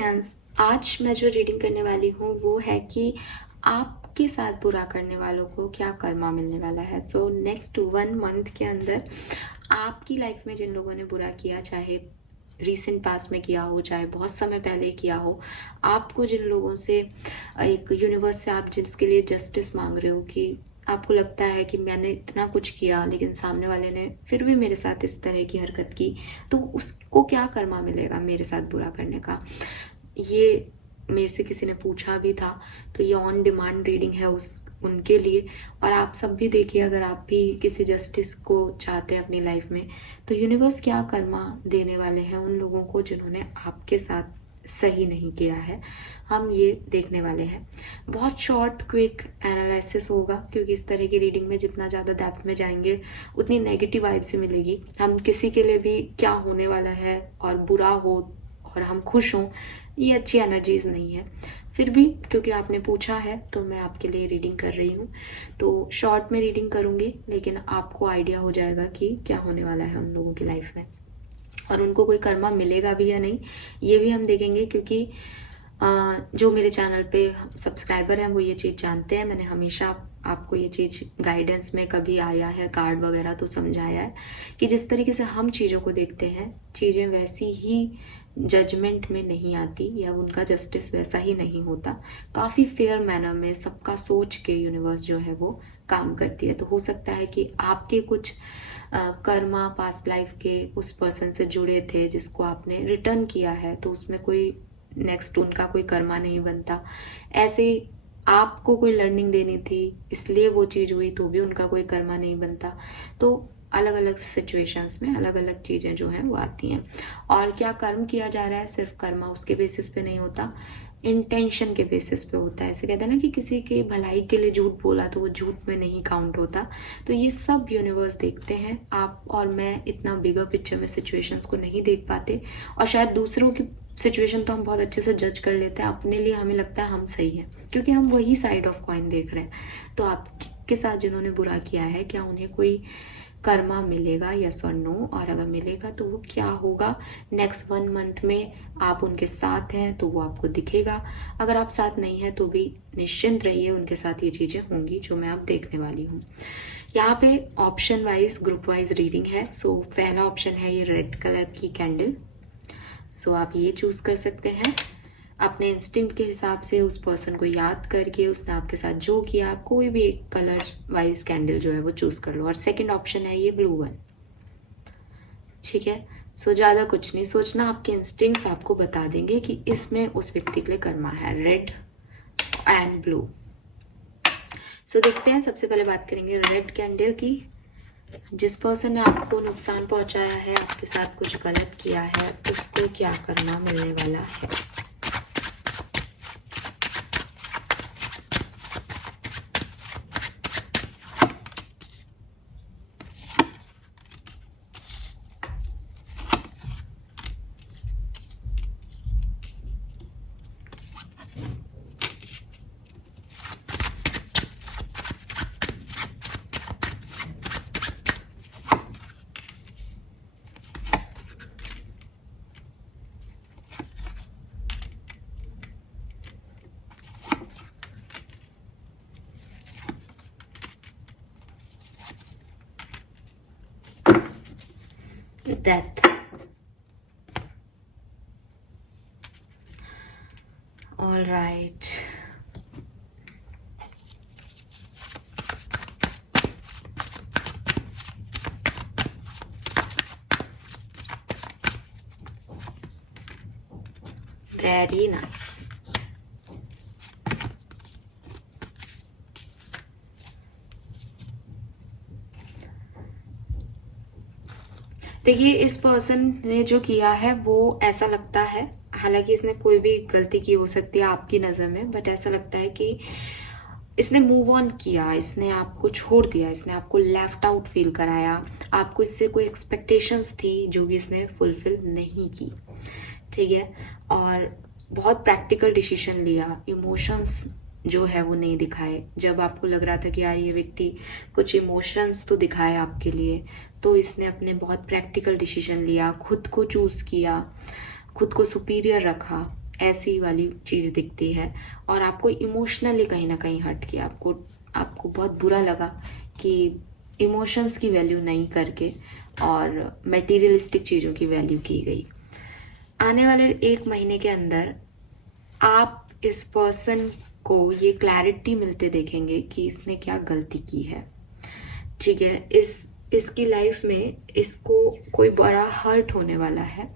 Audience, आज मैं जो रीडिंग करने वाली हूँ वो है कि आपके साथ बुरा करने वालों को क्या कर्मा मिलने वाला है। सो नेक्स्ट 1 मंथ के अंदर आपकी लाइफ में जिन लोगों ने बुरा किया, चाहे रीसेंट पास्ट में किया हो, चाहे बहुत समय पहले किया हो, आपको जिन लोगों से एक यूनिवर्स से आप जिसके लिए जस्टिस मांग रहे हो कि आपको लगता है कि मैंने इतना कुछ किया लेकिन सामने वाले ने फिर भी मेरे साथ इस तरह की हरकत की, तो उसको क्या कर्मा मिलेगा मेरे साथ बुरा करने का। ये मेरे से किसी ने पूछा भी था, तो ये ऑन डिमांड रीडिंग है उनके लिए। और आप सब भी देखिए, अगर आप भी किसी जस्टिस को चाहते हैं अपनी लाइफ में, तो यूनिवर्स क्या कर्मा देने वाले हैं उन लोगों को जिन्होंने आपके साथ सही नहीं किया है, हम ये देखने वाले हैं। बहुत शॉर्ट क्विक एनालिसिस होगा, क्योंकि इस तरह की रीडिंग में जितना ज़्यादा डेप्थ में जाएंगे उतनी नेगेटिव वाइब्स मिलेगी। हम किसी के लिए भी क्या होने वाला है और बुरा हो और हम खुश हों, ये अच्छी एनर्जीज नहीं है। फिर भी क्योंकि आपने पूछा है तो मैं आपके लिए रीडिंग कर रही हूँ। तो शॉर्ट में रीडिंग करूँगी, लेकिन आपको आइडिया हो जाएगा कि क्या होने वाला है उन लोगों की लाइफ में और उनको कोई कर्मा मिलेगा भी या नहीं, ये भी हम देखेंगे। क्योंकि जो मेरे चैनल पे सब्सक्राइबर हैं वो ये चीज़ जानते हैं, मैंने हमेशा आपको ये चीज़ गाइडेंस में कभी आया है, कार्ड वगैरह तो समझाया है कि जिस तरीके से हम चीज़ों को देखते हैं, चीज़ें वैसी ही जजमेंट में नहीं आती या उनका जस्टिस वैसा ही नहीं होता। काफ़ी फेयर मैनर में सबका सोच के यूनिवर्स जो है वो काम करती है। तो हो सकता है कि आपके कुछ कर्मा पास्ट लाइफ के उस पर्सन से जुड़े थे जिसको आपने रिटर्न किया है, तो उसमें कोई नेक्स्ट उनका कोई कर्मा नहीं बनता। ऐसे आपको कोई लर्निंग देनी थी इसलिए वो चीज़ हुई, तो भी उनका कोई कर्मा नहीं बनता। तो अलग अलग सिचुएशंस में अलग अलग चीज़ें जो हैं वो आती हैं। और क्या कर्म किया जा रहा है, सिर्फ कर्मा उसके बेसिस पे नहीं होता, इंटेंशन के बेसिस पे होता है। ऐसे कहते हैं ना कि किसी की भलाई के लिए झूठ बोला तो वो झूठ में नहीं काउंट होता। तो ये सब यूनिवर्स देखते हैं। आप और मैं इतना बिगर पिक्चर में सिचुएशंस को नहीं देख पाते, और शायद दूसरों की सिचुएशन तो हम बहुत अच्छे से जज कर लेते हैं, अपने लिए हमें लगता है हम सही हैं क्योंकि हम वही साइड ऑफ कॉइन देख रहे हैं। तो आपके साथ जिन्होंने बुरा किया है, क्या उन्हें कोई कर्मा मिलेगा, यस और नो, और अगर मिलेगा तो वो क्या होगा नेक्स्ट 1 मंथ में। आप उनके साथ हैं तो वो आपको दिखेगा, अगर आप साथ नहीं हैं तो भी निश्चिंत रहिए, उनके साथ ये चीज़ें होंगी जो मैं अब देखने वाली हूँ। यहाँ पे option wise group wise reading है। सो पहला ऑप्शन है ये रेड कलर की कैंडल। सो आप ये चूज़ कर सकते हैं अपने इंस्टिंक्ट के हिसाब से, उस पर्सन को याद करके उसने आपके साथ जो किया, कोई भी एक कलर वाइज कैंडल जो है वो चूज कर लो। और सेकंड ऑप्शन है ये ब्लू वन। ठीक है, सो ज़्यादा कुछ नहीं सोचना, आपके इंस्टिंक्ट्स आपको बता देंगे कि इसमें उस व्यक्ति के लिए कर्मा है, रेड एंड ब्लू। सो देखते हैं, सबसे पहले बात करेंगे रेड कैंडल की। जिस पर्सन ने आपको नुकसान पहुंचाया है, आपके साथ कुछ गलत किया है, उसको क्या करना मिलने वाला है। Death. All right. Very nice. देखिए, इस पर्सन ने जो किया है वो ऐसा लगता है, हालांकि इसने कोई भी गलती की हो सकती है आपकी नज़र में, बट ऐसा लगता है कि इसने मूव ऑन किया, इसने आपको छोड़ दिया, इसने आपको लेफ्ट आउट फील कराया। आपको इससे कोई एक्सपेक्टेशंस थी जो भी इसने फुलफिल नहीं की। ठीक है, और बहुत प्रैक्टिकल डिसीजन लिया, इमोशंस जो है वो नहीं दिखाए। जब आपको लग रहा था कि यार ये व्यक्ति कुछ इमोशंस तो दिखाए आपके लिए, तो इसने अपने बहुत प्रैक्टिकल डिसीजन लिया, खुद को चूज़ किया, खुद को सुपीरियर रखा। ऐसी वाली चीज़ दिखती है और आपको इमोशनली कहीं ना कहीं हट किया, आपको बहुत बुरा लगा कि इमोशंस की वैल्यू नहीं करके और मटेरियलिस्टिक चीज़ों की वैल्यू की गई। आने वाले 1 महीने के अंदर आप इस पर्सन को ये क्लैरिटी मिलते देखेंगे कि इसने क्या गलती की है। ठीक है, इसकी लाइफ में इसको कोई बड़ा हर्ट होने वाला है,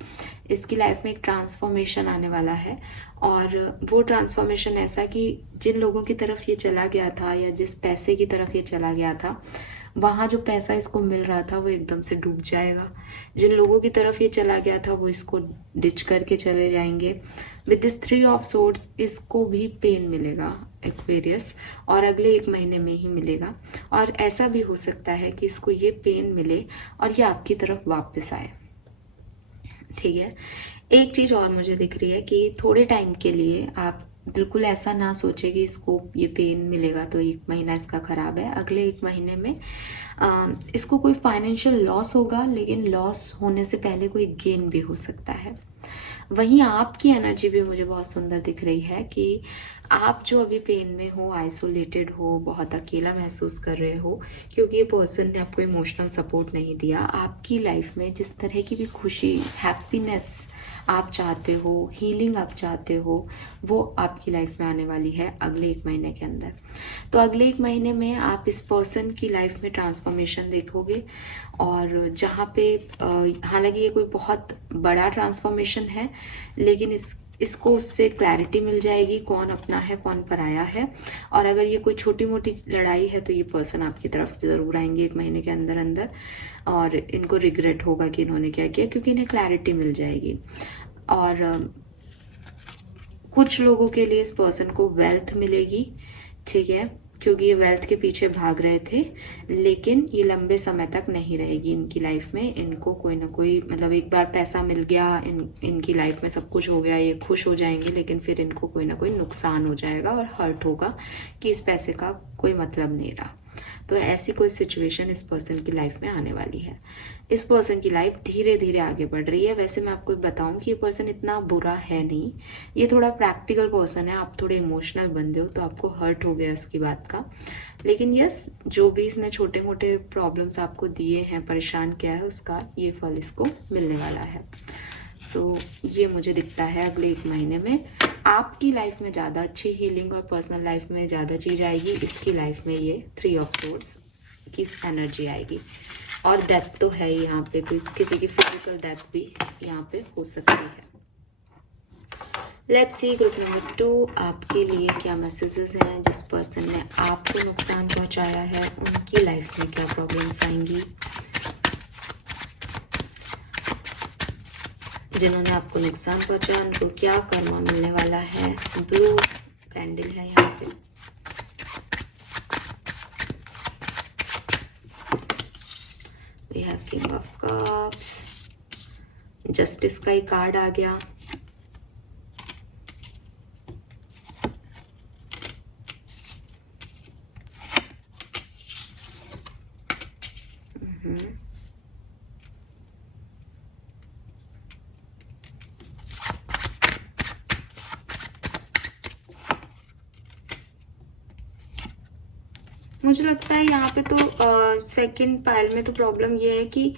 इसकी लाइफ में एक ट्रांसफॉर्मेशन आने वाला है और वो ट्रांसफॉर्मेशन ऐसा कि जिन लोगों की तरफ ये चला गया था या जिस पैसे की तरफ ये चला गया था, वहाँ जो पैसा इसको मिल रहा था वो एकदम से डूब जाएगा। जिन लोगों की तरफ ये चला गया था वो इसको डिच करके चले जाएंगे। विद दिस 3 ऑफ सोर्ड्स इसको भी पेन मिलेगा एक्वेरियस, और अगले 1 महीने में ही मिलेगा। और ऐसा भी हो सकता है कि इसको ये पेन मिले और ये आपकी तरफ वापस आए। ठीक है, एक चीज़ और मुझे दिख रही है कि थोड़े टाइम के लिए आप बिल्कुल ऐसा ना सोचे कि इसको ये पेन मिलेगा तो 1 महीना इसका खराब है। अगले 1 महीने में इसको कोई फाइनेंशियल लॉस होगा, लेकिन लॉस होने से पहले कोई गेन भी हो सकता है। वहीं आपकी एनर्जी भी मुझे बहुत सुंदर दिख रही है कि आप जो अभी पेन में हो, आइसोलेटेड हो, बहुत अकेला महसूस कर रहे हो क्योंकि ये पर्सन ने आपको इमोशनल सपोर्ट नहीं दिया। आपकी लाइफ में जिस तरह की भी खुशी, हैप्पीनेस आप चाहते हो, हीलिंग आप चाहते हो, वो आपकी लाइफ में आने वाली है अगले 1 महीने के अंदर। तो अगले 1 महीने में आप इस पर्सन की लाइफ में ट्रांसफॉर्मेशन देखोगे और जहाँ पे हालांकि ये कोई बहुत बड़ा ट्रांसफॉर्मेशन है, लेकिन इसको उससे क्लैरिटी मिल जाएगी कौन अपना है कौन पराया है। और अगर ये कोई छोटी मोटी लड़ाई है तो ये पर्सन आपकी तरफ ज़रूर आएंगे 1 महीने के अंदर अंदर, और इनको रिग्रेट होगा कि इन्होंने क्या किया, क्योंकि इन्हें क्लैरिटी मिल जाएगी। और कुछ लोगों के लिए इस पर्सन को वेल्थ मिलेगी, ठीक है, क्योंकि ये वेल्थ के पीछे भाग रहे थे, लेकिन ये लंबे समय तक नहीं रहेगी इनकी लाइफ में। इनको कोई ना कोई, मतलब एक बार पैसा मिल गया, इनकी लाइफ में सब कुछ हो गया, ये खुश हो जाएंगे, लेकिन फिर इनको कोई ना कोई नुकसान हो जाएगा और हर्ट होगा कि इस पैसे का कोई मतलब नहीं रहा। तो ऐसी कोई सिचुएशन इस पर्सन की लाइफ में आने वाली है। इस पर्सन की लाइफ धीरे धीरे आगे बढ़ रही है। वैसे मैं आपको बताऊं कि ये पर्सन इतना बुरा है नहीं, ये थोड़ा प्रैक्टिकल पर्सन है। आप थोड़े इमोशनल बंदे हो तो आपको हर्ट हो गया इसकी बात का, लेकिन यस, जो भी इसने छोटे मोटे प्रॉब्लम्स आपको दिए हैं, परेशान किया है, उसका ये फल इसको मिलने वाला है। सो ये मुझे दिखता है अगले 1 महीने में आपकी लाइफ में ज़्यादा अच्छी हीलिंग और पर्सनल लाइफ में ज़्यादा चीज़ आएगी। इसकी लाइफ में ये 3 ऑफ सोर्ड्स की एनर्जी आएगी। और डेथ तो है यहाँ पे, किसी की फिजिकल डेथ भी यहाँ पे हो सकती है। लेट्स सी ग्रुप नंबर 2 आपके लिए क्या मैसेजेस हैं। जिस पर्सन ने आपको नुकसान पहुँचाया है उनकी लाइफ में क्या प्रॉब्लम्स आएंगी। जिन्होंने आपको नुकसान पहुंचाया उनको क्या कर्मा मिलने वाला है। ब्लू कैंडल है यहाँ पे। We have king of cups, justice का ही कार्ड आ गया। मुझे लगता है यहाँ पे तो सेकंड पाइल में तो प्रॉब्लम ये है कि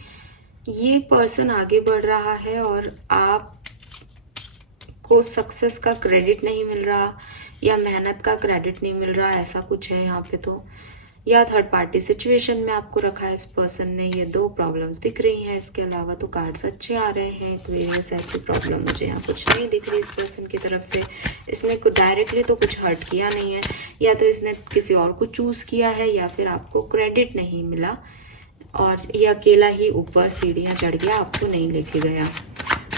ये पर्सन आगे बढ़ रहा है और आप को सक्सेस का क्रेडिट नहीं मिल रहा या मेहनत का क्रेडिट नहीं मिल रहा, ऐसा कुछ है यहाँ पे तो। या थर्ड पार्टी सिचुएशन में आपको रखा है इस पर्सन ने। ये 2 प्रॉब्लम्स दिख रही हैं। इसके अलावा तो कार्ड्स अच्छे आ रहे हैं। एक्वेरियस, ऐसी प्रॉब्लम मुझे यहाँ कुछ नहीं दिख रही इस पर्सन की तरफ से। इसने डायरेक्टली तो कुछ हर्ट किया नहीं है, या तो इसने किसी और को चूज किया है या फिर आपको क्रेडिट नहीं मिला और ये अकेला ही ऊपर सीढ़ियाँ चढ़ गया, आपको नहीं लेके गया।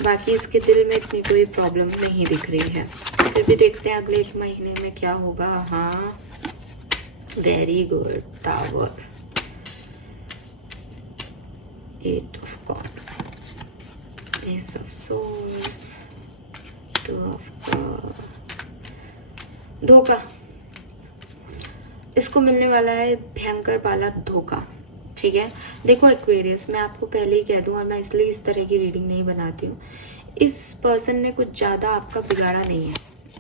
बाकी इसके दिल में इतनी कोई प्रॉब्लम नहीं दिख रही है। फिर भी देखते हैं अगले 1 महीने में क्या होगा। हाँ, very good, tower, 8 of cord, ace of swords, 2 of cup. धोखा, इसको मिलने वाला है भयंकर वाला धोखा। ठीक है, देखो एक्वेरियस, मैं आपको पहले ही कह दूं, और मैं इसलिए इस तरह की रीडिंग नहीं बनाती हूँ। इस पर्सन ने कुछ ज़्यादा आपका बिगाड़ा नहीं है,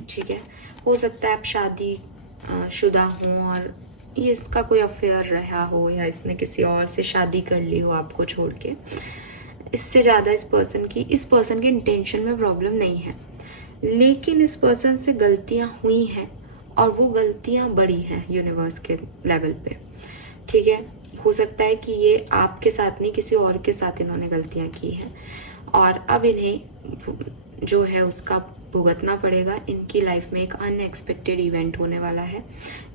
ठीक है। हो सकता है आप शादी शुदा हों और ये इसका कोई अफेयर रहा हो या इसने किसी और से शादी कर ली हो आपको छोड़ के। इससे ज़्यादा इस पर्सन के इंटेंशन में प्रॉब्लम नहीं है, लेकिन इस पर्सन से गलतियाँ हुई हैं और वो गलतियाँ बड़ी हैं यूनिवर्स के लेवल पे, ठीक है। हो सकता है कि ये आपके साथ नहीं किसी और के साथ इन्होंने गलतियाँ की हैं और अब इन्हें जो है उसका भुगतना पड़ेगा। इनकी लाइफ में एक अनएक्सपेक्टेड इवेंट होने वाला है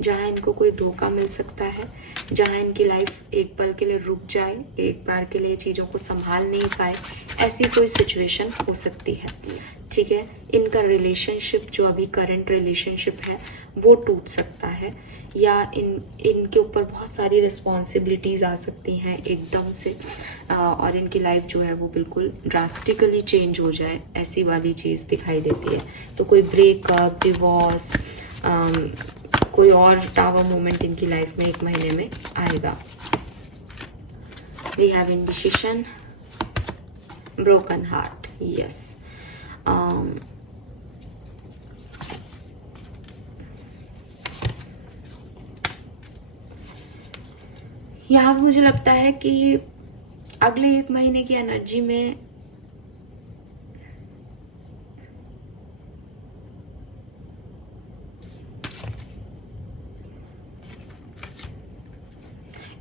जहां इनको कोई धोखा मिल सकता है, जहां इनकी लाइफ एक पल के लिए रुक जाए, एक बार के लिए चीज़ों को संभाल नहीं पाए, ऐसी कोई सिचुएशन हो सकती है, ठीक है। इनका रिलेशनशिप जो अभी करंट रिलेशनशिप है वो टूट सकता है या इनके ऊपर बहुत सारी रिस्पॉन्सिबिलिटीज़ आ सकती हैं एकदम से और इनकी लाइफ जो है वो बिल्कुल ड्रास्टिकली चेंज हो जाए, ऐसी वाली चीज़ दिखाई देती है। तो कोई ब्रेकअप, डिवोर्स, कोई और टावर मोमेंट इनकी लाइफ में 1 महीने में आएगा। We have indecision, broken heart, yes. यहाँ मुझे लगता है कि अगले 1 महीने की एनर्जी में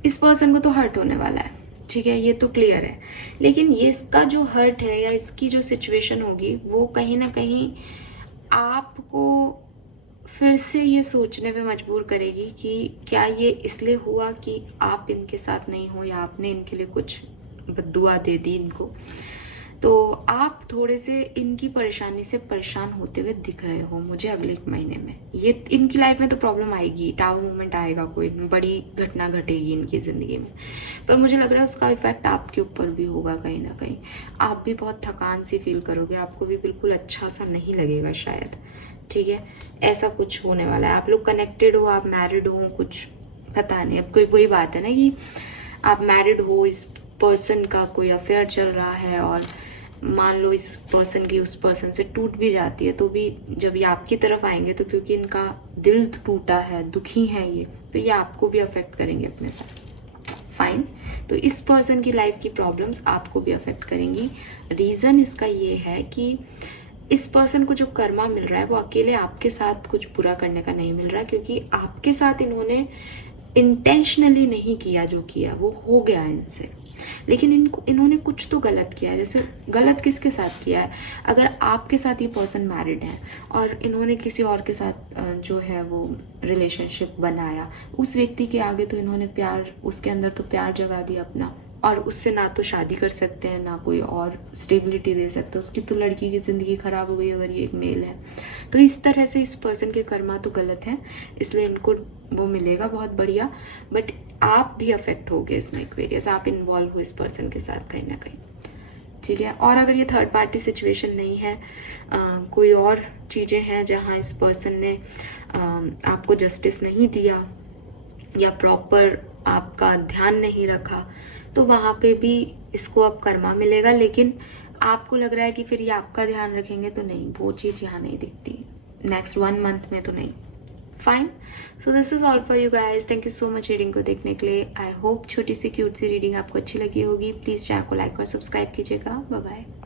इस पर्सन को तो हर्ट होने वाला है, ठीक है, ये तो क्लियर है। लेकिन ये इसका जो हर्ट है या इसकी जो सिचुएशन होगी वो कहीं ना कहीं आपको फिर से ये सोचने पे मजबूर करेगी कि क्या ये इसलिए हुआ कि आप इनके साथ नहीं हो या आपने इनके लिए कुछ बद्दुआ दे दी इनको। तो आप थोड़े से इनकी परेशानी से परेशान होते हुए दिख रहे हो मुझे अगले 1 महीने में। ये इनकी लाइफ में तो प्रॉब्लम आएगी, टावर मोमेंट आएगा, कोई बड़ी घटना घटेगी इनकी ज़िंदगी में, पर मुझे लग रहा है उसका इफेक्ट आपके ऊपर भी होगा कहीं ना कहीं। आप भी बहुत थकान सी फील करोगे, आपको भी बिल्कुल अच्छा सा नहीं लगेगा शायद, ठीक है। ऐसा कुछ होने वाला है। आप लोग कनेक्टेड हो, आप मैरिड हो, कुछ पता नहीं। अब कोई वही बात है ना कि आप मैरिड हो, इस पर्सन का कोई अफेयर चल रहा है और मान लो इस पर्सन की उस पर्सन से टूट भी जाती है, तो भी जब ये आपकी तरफ आएंगे तो क्योंकि इनका दिल टूटा है, दुखी है ये, तो ये आपको भी अफेक्ट करेंगे अपने साथ, फाइन। तो इस पर्सन की लाइफ की प्रॉब्लम्स आपको भी अफेक्ट करेंगी। रीज़न इसका ये है कि इस पर्सन को जो कर्मा मिल रहा है वो अकेले आपके साथ कुछ बुरा करने का नहीं मिल रहा, क्योंकि आपके साथ इन्होंने इंटेंशनली नहीं किया, जो किया वो हो गया इनसे, लेकिन इन्होंने कुछ तो गलत किया है। जैसे गलत किसके साथ किया है? अगर आपके साथ ये पर्सन मैरिड है और इन्होंने किसी और के साथ जो है वो रिलेशनशिप बनाया, उस व्यक्ति के आगे तो इन्होंने प्यार, उसके अंदर तो प्यार जगा दिया अपना, और उससे ना तो शादी कर सकते हैं ना कोई और स्टेबिलिटी दे सकते, उसकी तो लड़की की ज़िंदगी ख़राब हो गई अगर ये एक मेल है। तो इस तरह से इस पर्सन के कर्मा तो गलत हैं, इसलिए इनको वो मिलेगा बहुत बढ़िया, बट आप भी अफेक्ट होगे इसमें एक्वेरियस, आप इन्वॉल्व हो इस पर्सन के साथ कहीं ना कहीं, ठीक है। और अगर ये थर्ड पार्टी सिचुएशन नहीं है, कोई और चीज़ें हैं जहाँ इस पर्सन ने आपको जस्टिस नहीं दिया या प्रॉपर आपका ध्यान नहीं रखा, तो वहाँ पे भी इसको अब कर्मा मिलेगा। लेकिन आपको लग रहा है कि फिर ये आपका ध्यान रखेंगे, तो नहीं, वो चीज़ यहाँ नहीं दिखती नेक्स्ट 1 मंथ में, तो नहीं। Fine, so this is all for you guys. Thank you so much reading को देखने के लिए। आई होप छोटी सी क्यूट सी रीडिंग आपको अच्छी लगी होगी। प्लीज़ चैनल को लाइक और सब्सक्राइब कीजिएगा। Bye bye.